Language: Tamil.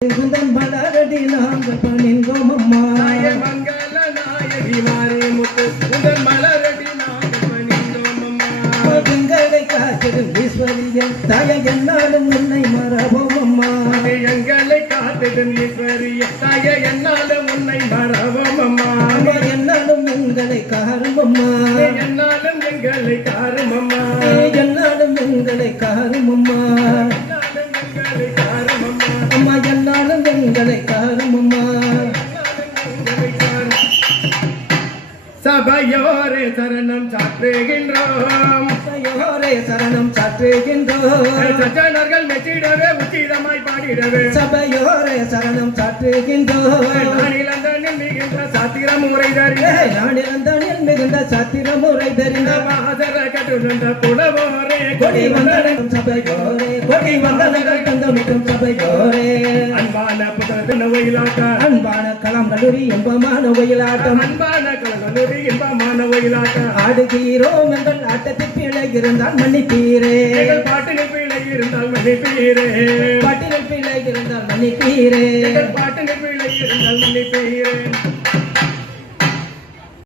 குந்தன் மலரடி நாங்கள் பணிந்தோம் அம்மா மங்கள நாயகி மாறி முத்து குந்தன் மலரடி நாங்கள் பணிந்தோம் அம்மா எங்களை காத்திடும் ஈஸ்வரியன் தாய என்னாலும் உன்னை மறவோம் அம்மா எங்களை காத்திடும் ஈஸ்வரிய தாய என்னாலும் உன்னை மறவோம் அம்மா என்னாலும் எங்களை காரும் அம்மா என்னாலும் எங்களை காரும் அம்மா என்னாலும் எங்களை காரும் அம்மா அம்மா என்னாலும் எங்களை காரும் அம்மா சபையோரே சரணம் சாற்றுகின்றோம் சபையோரே சரணம் சாற்றுகின்றோம் சஜ்ஜனர்கள் மெச்சிடவே உச்சிதமாய் பாடிடவே சபையோரே சரணம் சாற்றுகின்றோம் நானிலந்தனில் மிகுந்த சாத்திரம் முறை தறிந்த நானிலந்தனில் மிகுந்த சாத்திரம் முறை தறிந்த மாசர கட்டுண்ட புலவோரே கொடி வந்தனம் சபையோரே கொடி வந்தனங்கள் தந்தமிட்டும் சபையோரே அன்பான புதன வயலாட்ட அன்பான களம் கல்லூரி இன்பமான வயலாட்டம் அன்பான கலகலூரி இன்பமான வயலாட்ட ஆடுகிறோம் எங்கள் ஆட்டத்தில் பிழை இருந்தால் மன்னிப்பீரே எங்கள் பாட்டினில் பிழை இருந்தால் மன்னிப்பீரே பாட்டில் பிழை இருந்தால் மன்னிப்பீரே எங்கள் பாட்டினில் பிழை இருந்தால் மன்னிப்பீரே